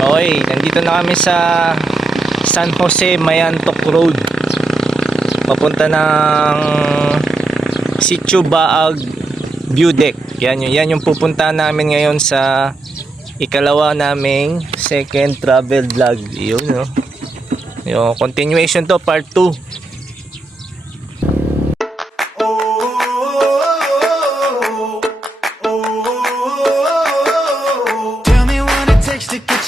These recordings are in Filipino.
Okay, nandito na kami sa San Jose Mayantok Road. Papunta ng Sitio Baag View Deck. Yan yung pupunta namin ngayon sa ikalawa naming second travel vlog. Yun, no? Yung continuation to, part 2.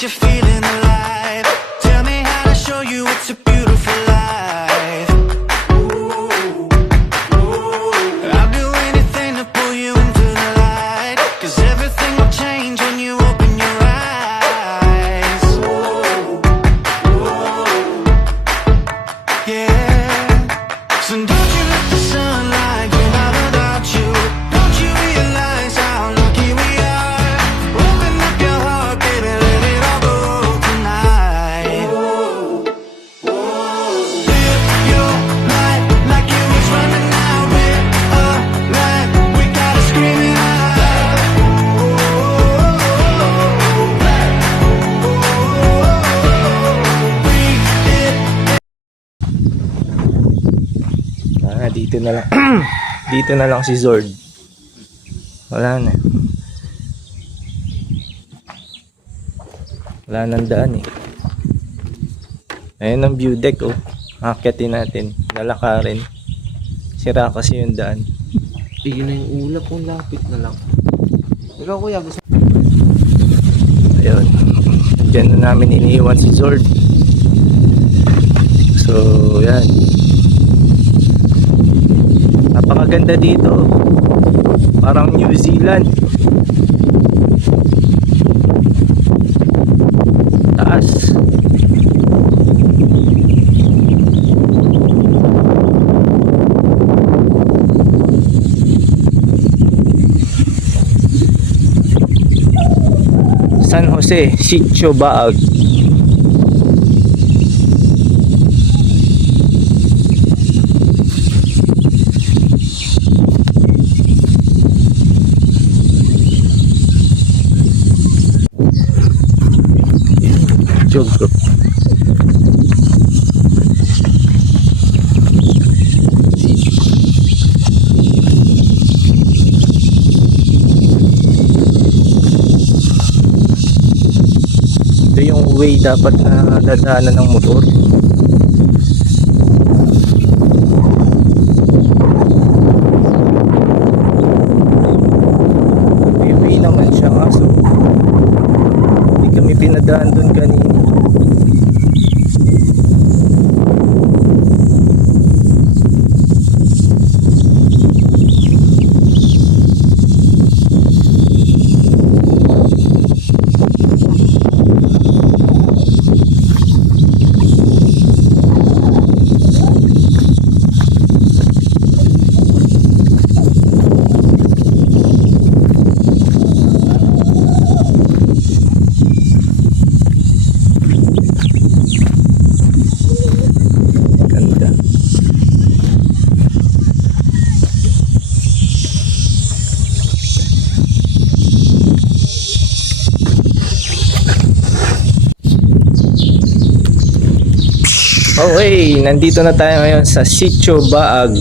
You're feeling alive. Tell me how to show you it's a beautiful life. I'll do anything to pull you into the light, 'cause everything will change when you open your eyes. Yeah. So don't you let the sunlight get out without you. Don't you realize how lucky we are? Open up your heart, baby, let it all go tonight. Live your life like it was running out. We're alive, we gotta scream it out. Dito na lang. Dito na lang si Zord. Wala na. Wala nang daan eh. Ayun ang view deck, oh. Akyatin natin. Lalakarin. Sira kasi yung daan. Yun na yung ulap, kung lapit na lang. Ikaw kuya, gusto Ayun. Diyan na namin iniiwan si Zord. So, yan. Napakaganda dito. Parang New Zealand. Taas. San Jose, Sitio Baag. Jog bro. Ito yung way dapat na dadaanan ng motor. May way naman siya, kaso hindi kami pinadaan dun kanina. Okay, nandito na tayo ngayon sa Sitio Baag,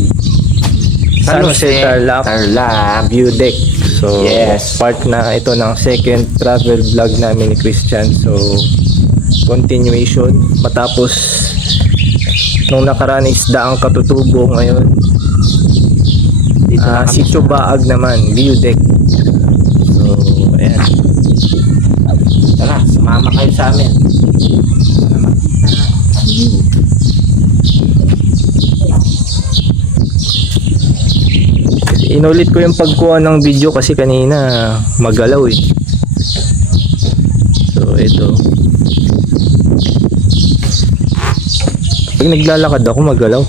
San Jose Tarlac View Deck. So, Yes. part na ito ng second travel vlog namin ni Christian. So, continuation. Matapos nung nakaraan is Daang Katutubo, ngayon Sitio Baag naman, View Deck. So, ayan. Tara, sumama kayo sa amin. Inulit ko yung pagkuha ng video kasi kanina magalaw eh. So ito. Pag naglalakad ako magalaw.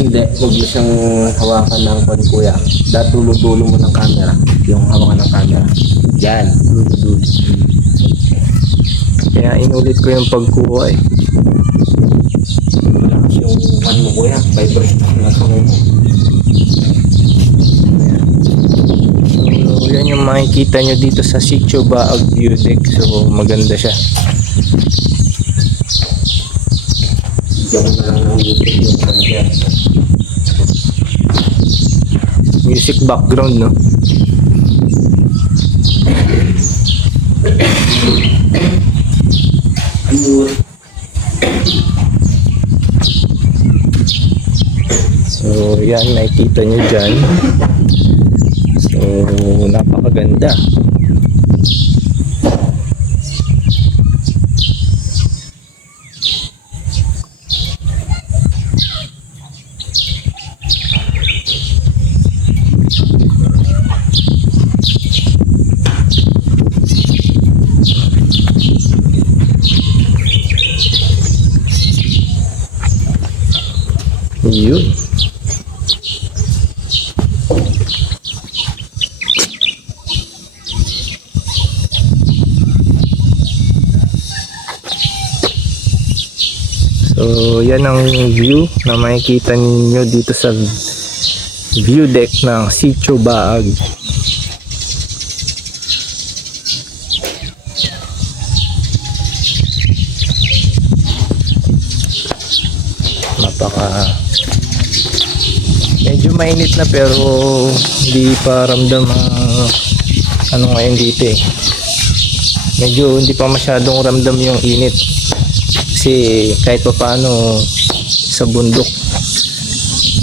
Hindi, huwag mo siyang hawakan ng pan kuya. Dulo-dulo mo ng camera. Yung hawakan ng camera. Yan. Dulo-dulo. Kaya inulit ko yung pagkuha eh. Malakas yung pan mo kuya. Vibrate na sa mo. So yan yung makikita nyo dito sa Sitio Baag View Deck. So maganda siya. Yung na lang ng YouTube yung kanya. Music background, no? So yan, nakikita nyo dyan. So napakaganda. Yun. So, yan ang view na makikita ninyo dito sa view deck ng Sitio Baag. Medyo mainit na pero hindi pa ramdam ano ngayon dito eh. Medyo hindi pa masyadong ramdam yung init. Kasi kahit pa paano sa bundok,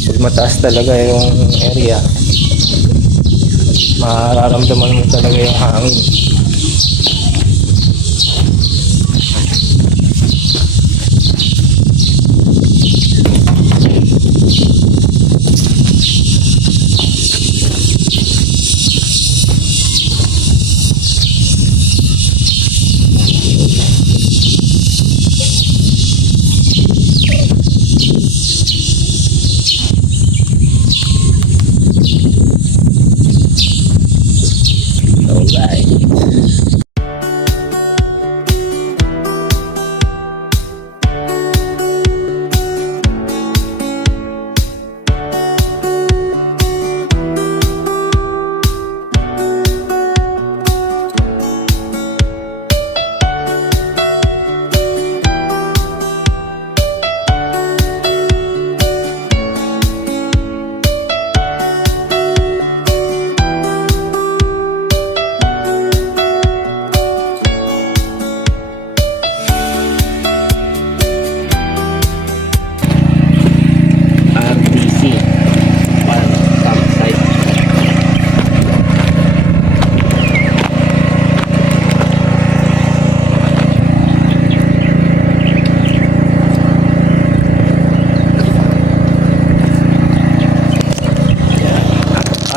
pag mataas talaga yung area, mararamdaman mo talaga yung hangin.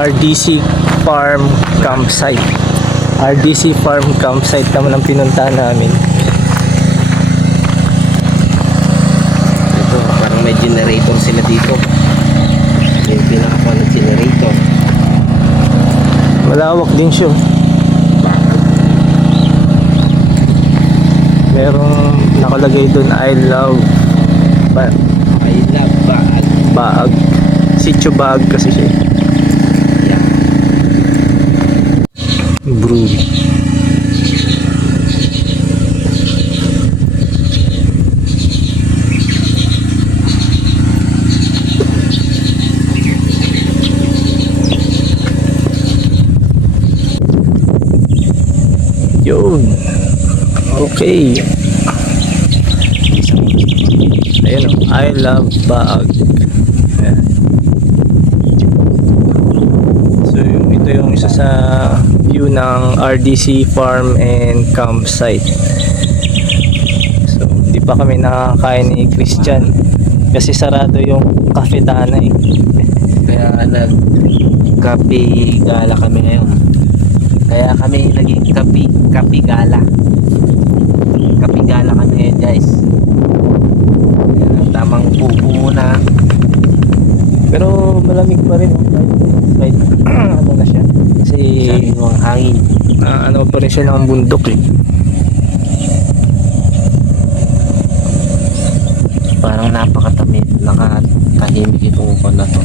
RDC Farm Campsite. RDC Farm Campsite naman ang pinuntahan namin. Ito, parang may generator sila dito. May pinakakuha ng generator. Malawak din siya. Merong nakalagay doon, I love I love Baag. Baag. Sitio Baag kasi siya. Yeah. Brew. Yun. Okay. Ayun o. I love Baag. Ayan. So ito yung isa sa view ng RDC Farm and Campsite. So hindi pa kami nakakain ni Christian kasi sarado yung kafetana eh. Kaya nag-kape gala kami ngayon. Kaya kami naging kape gala. Kape gala kami ngayon, guys. Kaya tamang pupo muna. Pero malamig pa rin kahit ano na siya kasi Sabi mo ang hangin. ano pa rin siya ng bundok eh. Parang nakatahimik itong ukon na to.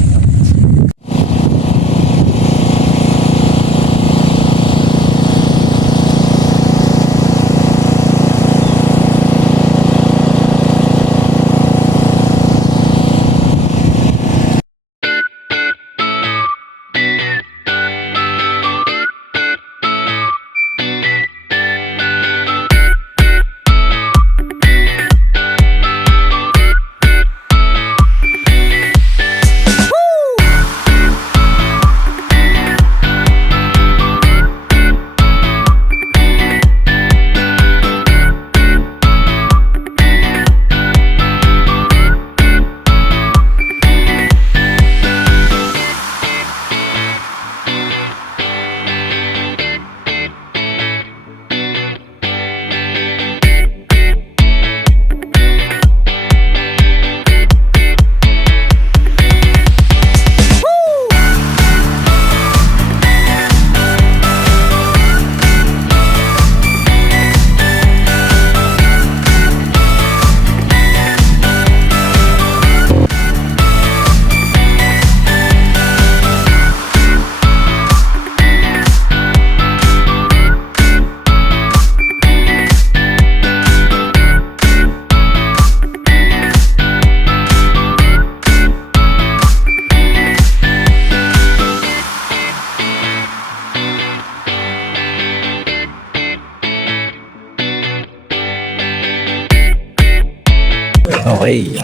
Okay.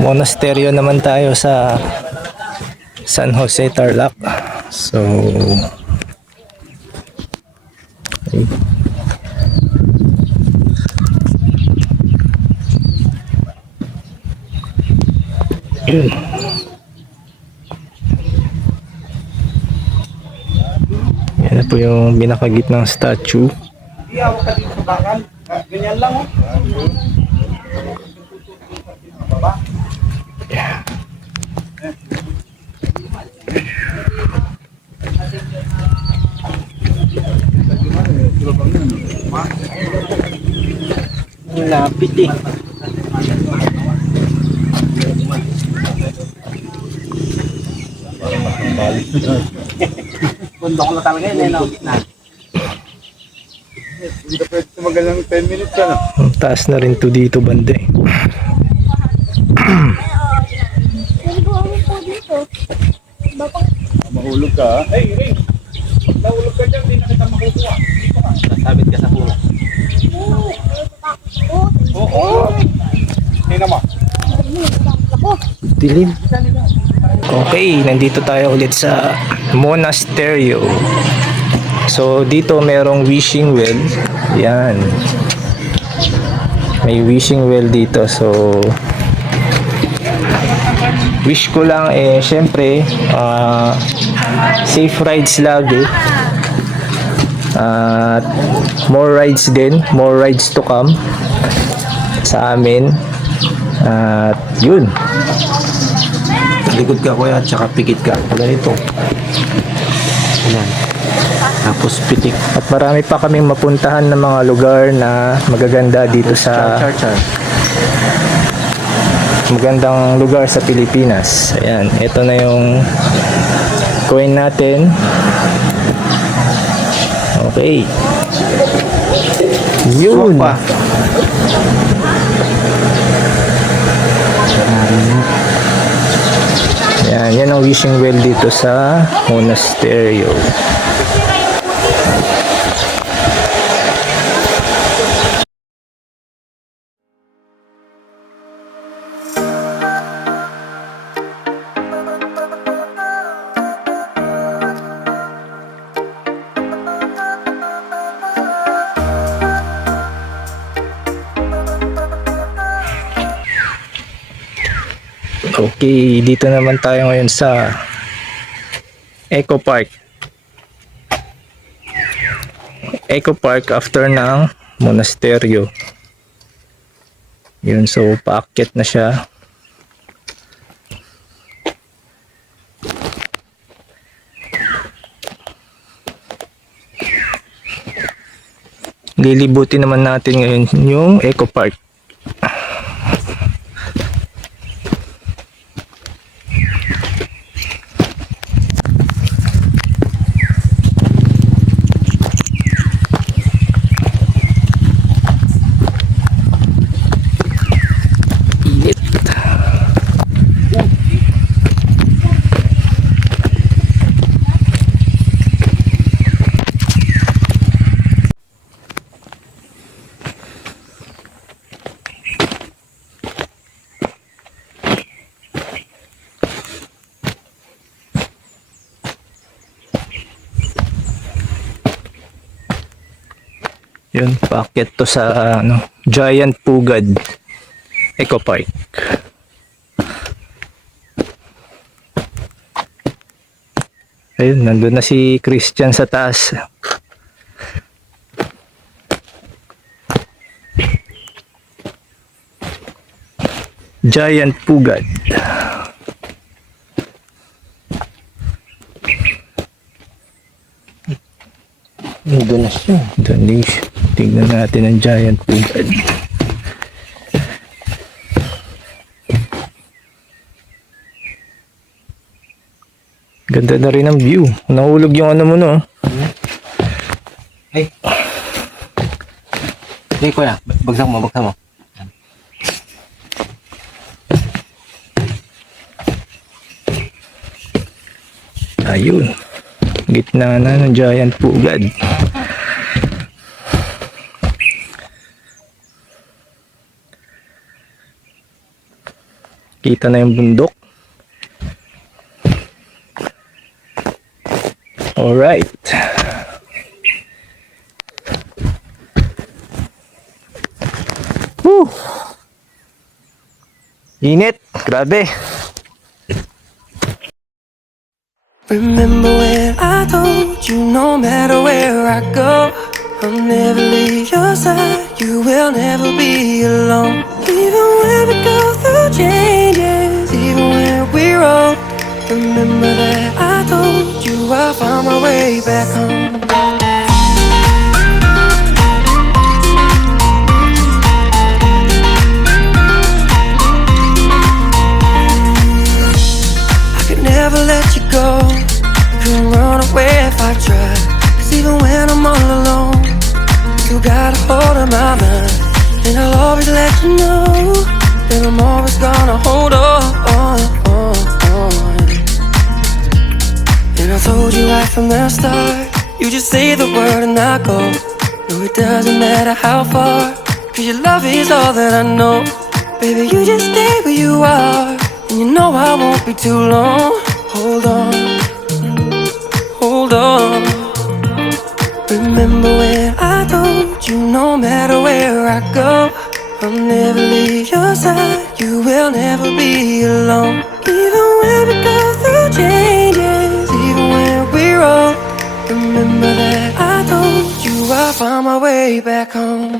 Monasteryo naman tayo sa San Jose, Tarlac. So, okay. Yun. Yan na po yung binakagitnang statue. Yeah. Lapit eh. Bundok na talaga yun, no? Hindi ka pwede tumagal ng 10 minutes, ano? Ang taas na rin to dito banda eh. Mahulog ka, ha? Hey, Ray! Pag nahulog ka dyan, hindi na kita makukuha. Dito ka. Nasabit ka sa puno. Oo! Tingnan mo. Dilim. Okay, nandito tayo ulit sa Monasteryo. So dito merong wishing well. Yan. May wishing well dito. So wish ko lang syempre safe rides lagi. At more rides din, more rides to come sa amin. At yun. Likod ka kuya, tsaka pikit ka. Ganito. Ayan. Tapos pitik. At marami pa kaming mapuntahan ng mga lugar na magaganda dito sa Char. magandang lugar sa Pilipinas. Ayan, ito na yung coin natin. Okay. Yun. Swak pa. Ayan, yan ang wishing well dito sa Monasteryo. Okay, dito naman tayo ngayon sa Eco Park. Eco Park after ng Monasteryo. Yun, so paakyat na siya. Lilibutin naman natin ngayon yung Eco Park. Yun, paakyat to sa Giant Pugad Eco Park. Ayun, nandun na si Christian sa taas. Giant Pugad. Doon na siya. Doon tignan natin ang Giant Pugad. Ganda na rin ang view. Nahulog yung ano mo, no? Hey. Hey kuya, bagsak mo. Ayun. Gitna na ng Giant Pugad. Kita na yung bundok. Alright. Woo! Init. Grabe. Remember when I told you no matter where I go, I'll never leave your side, you will never be alone. Even when we go through changes, even when we're old, remember that I told you I'll find my way back home. I could never let you go, couldn't run away if I tried. Cause even when I'm all alone, you got a hold of my mind. And I'll always let you know that I'm always gonna hold on. And I told you right from the start, you just say the word and I go. No, it doesn't matter how far, cause your love is all that I know. Baby, you just stay where you are, and you know I won't be too long. Hold on, hold on. Remember when I told you no matter where I go, I'll never leave your side, you will never be alone. Even when we go through changes, even when we're old, remember that I told you I'll find my way back home.